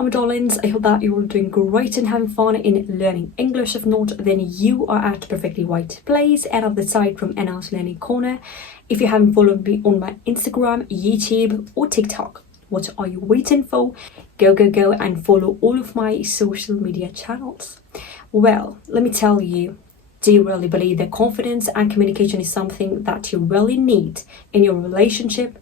Hi my darlings, I hope that you're all doing great and having fun in learning English. If not, then you are at perfectly right place and on the side from Anna's Learning Corner. If you haven't followed me on my Instagram, YouTube or TikTok, what are you waiting for? Go and follow all of my social media channels. Well, let me tell you, do you really believe that confidence and communication is something that you really need in your relationship,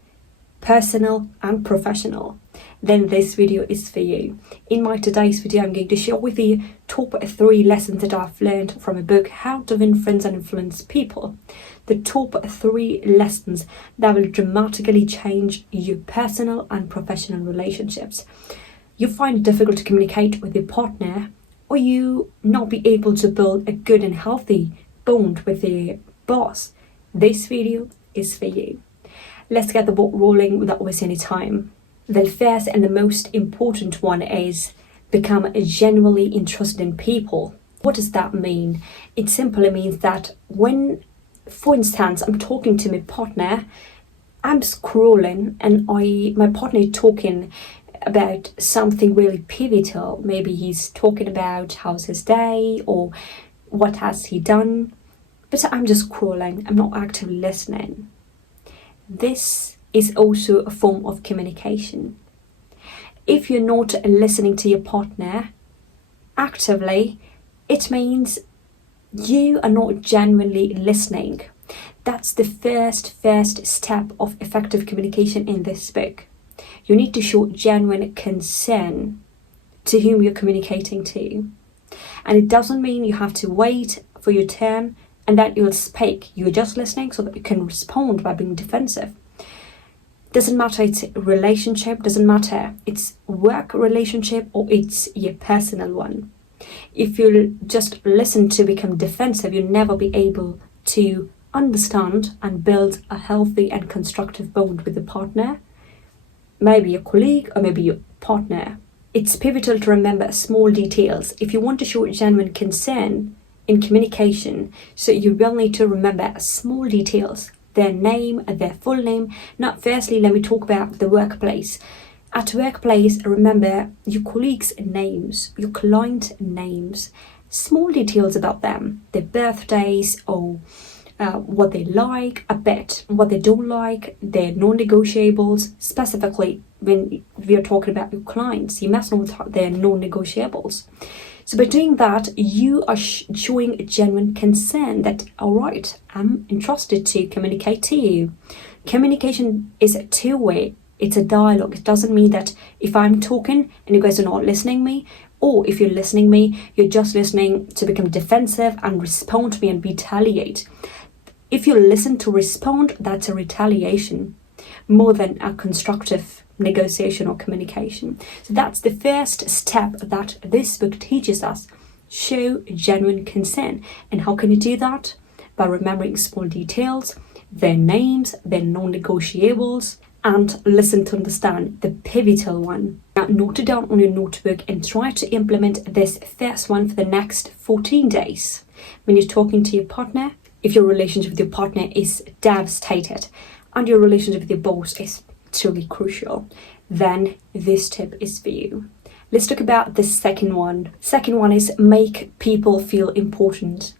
personal and professional? Then this video is for you. In my today's video, I'm going to share with you top 3 lessons that I've learned from a book, How to Win Friends and Influence People. The top 3 lessons that will dramatically change your personal and professional relationships. You find it difficult to communicate with your partner, or you not be able to build a good and healthy bond with your boss. This video is for you. Let's get the ball rolling without wasting any time. The first and the most important one is become genuinely interested in people. What does that mean? It simply means that when, for instance, I'm talking to my partner, I'm scrolling and my partner is talking about something really pivotal. Maybe he's talking about how's his day or what has he done, but I'm just scrolling. I'm not actively listening. This is also a form of communication. If you're not listening to your partner actively, it means you are not genuinely listening. That's the first step of effective communication in this book. You need to show genuine concern to whom you're communicating to. And it doesn't mean you have to wait for your turn and that you'll speak. You're just listening so that you can respond by being defensive. Doesn't matter it's a relationship, doesn't matter it's work relationship or it's your personal one. If you just listen to become defensive, you'll never be able to understand and build a healthy and constructive bond with the partner, maybe your colleague or maybe your partner. It's pivotal to remember small details. If you want to show genuine concern in communication, so you will need to remember small details. Their name, their full name. Now, firstly, let me talk about the workplace. At workplace, remember your colleagues' names, your client names, small details about them, their birthdays or what they like, a bit, what they don't like, their non-negotiables. Specifically, when we are talking about your clients, you must know their non-negotiables. So by doing that, you are showing a genuine concern that, all right, I'm interested to communicate to you. Communication is a two-way. It's a dialogue. It doesn't mean that if I'm talking and you guys are not listening me, or if you're listening me, you're just listening to become defensive and respond to me and retaliate. If you listen to respond, that's a retaliation more than a constructive negotiation or communication. So that's the first step that this book teaches us. Show genuine concern. And how can you do that? By remembering small details, their names, their non-negotiables, and listen to understand the pivotal one. Now note it down on your notebook and try to implement this first one for the next 14 days. When you're talking to your partner, if your relationship with your partner is devastated and your relationship with your boss is truly crucial, then this tip is for you. Let's talk about the second one. Second one is make people feel important.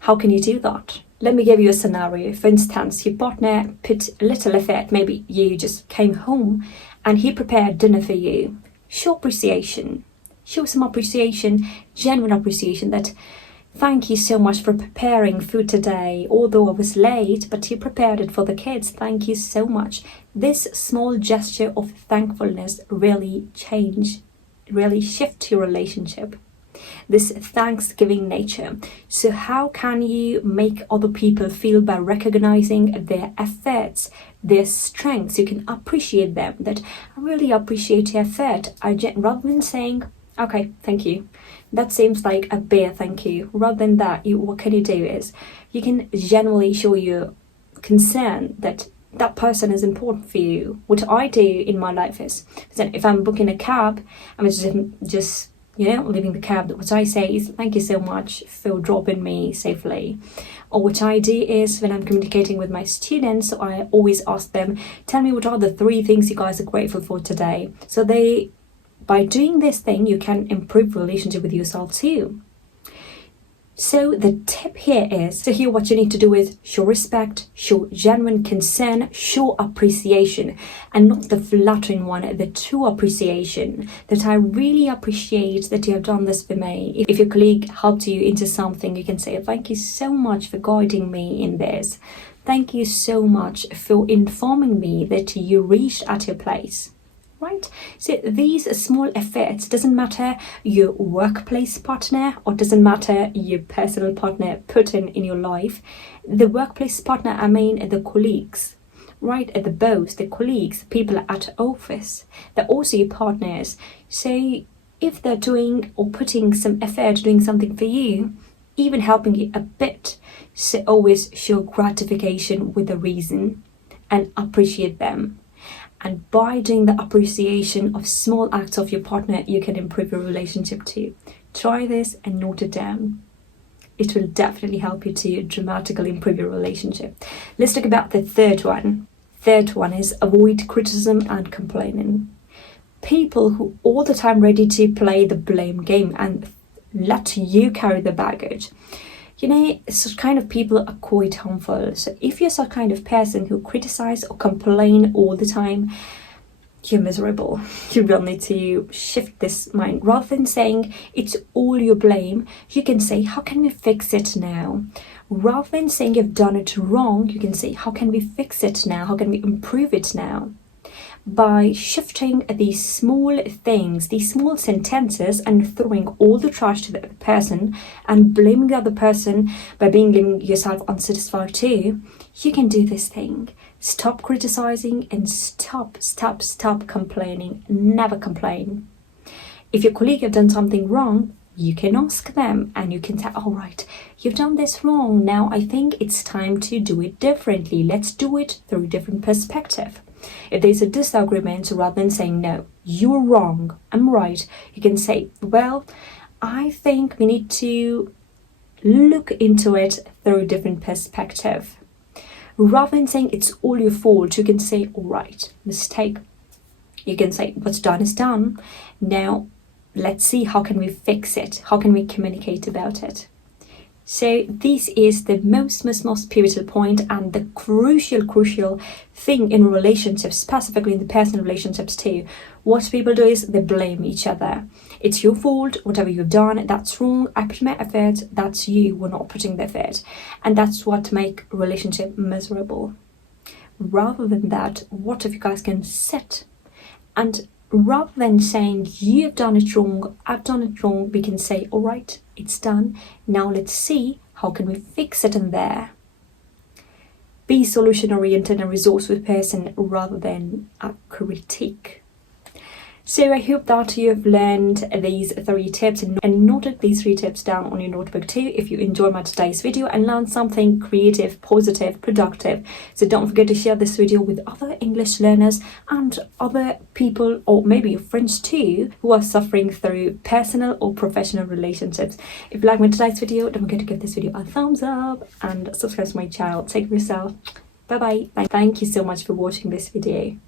How can you do that? Let me give you a scenario. For instance, your partner put a little effort. Maybe you just came home and he prepared dinner for you. Show appreciation. Show some appreciation, genuine appreciation that thank you so much for preparing food today. Although I was late, but you prepared it for the kids. Thank you so much. This small gesture of thankfulness really shift your relationship. This Thanksgiving nature. So how can you make other people feel by recognizing their efforts, their strengths? You can appreciate them. That I really appreciate your effort. Rather than saying, okay, thank you. That seems like a bare thank you. Rather than that, what can you do is you can genuinely show your concern that that person is important for you. What I do in my life is, if I'm booking a cab, I'm just leaving the cab, what I say is thank you so much for dropping me safely. Or what I do is when I'm communicating with my students, I always ask them, tell me what are the 3 things you guys are grateful for today. So they By doing this thing, you can improve relationship with yourself too. So the tip here is, so here what you need to do is show respect, show genuine concern, show appreciation, and not the flattering one, the true appreciation, that I really appreciate that you have done this for me. If your colleague helped you into something, you can say, thank you so much for guiding me in this. Thank you so much for informing me that you reached at your place. Right? So these small efforts, doesn't matter your workplace partner or doesn't matter your personal partner put in your life. The workplace partner, I mean the colleagues, right? The boss, the colleagues, people at office, they're also your partners. So if they're doing or putting some effort doing something for you, even helping you a bit, so always show gratification with a reason and appreciate them. And by doing the appreciation of small acts of your partner, you can improve your relationship too. Try this and note it down. It will definitely help you to dramatically improve your relationship. Let's talk about the third one. Third one is avoid criticism and complaining. People who all the time ready to play the blame game and let you carry the baggage. You know, such kind of people are quite harmful. So if you're such kind of person who criticize or complain all the time, you're miserable. You will need to shift this mind. Rather than saying it's all your blame, you can say, how can we fix it now? Rather than saying you've done it wrong, you can say, how can we fix it now? How can we improve it now? By shifting these small things, these small sentences, and throwing all the trash to the other person and blaming the other person by leaving yourself unsatisfied too, you can do this thing. Stop criticizing and stop complaining. Never complain. If your colleague have done something wrong, you can ask them and you can say, all right, you've done this wrong. Now I think it's time to do it differently. Let's do it through a different perspective. If there's a disagreement, rather than saying, no, you're wrong, I'm right, you can say, well, I think we need to look into it through a different perspective. Rather than saying it's all your fault, you can say, all right, mistake. You can say, what's done is done. Now, let's see how can we fix it? How can we communicate about it? So this is the most pivotal point and the crucial thing in relationships, specifically in the personal relationships too. What people do is they blame each other. It's your fault, whatever you've done, that's wrong, I put my effort, that's you were not putting the effort. And that's what make a relationship miserable. Rather than that, what if you guys can sit and rather than saying you've done it wrong, I've done it wrong, we can say, all right, it's done. Now let's see how can we fix it in there. Be solution oriented and resourceful person rather than a critique. So I hope that you have learned these 3 tips and noted these 3 tips down on your notebook too if you enjoyed my today's video and learned something creative, positive, productive. So don't forget to share this video with other English learners and other people or maybe your friends too who are suffering through personal or professional relationships. If you like my today's video, don't forget to give this video a thumbs up and subscribe to my channel. Take care of yourself. Bye bye. Thank you so much for watching this video.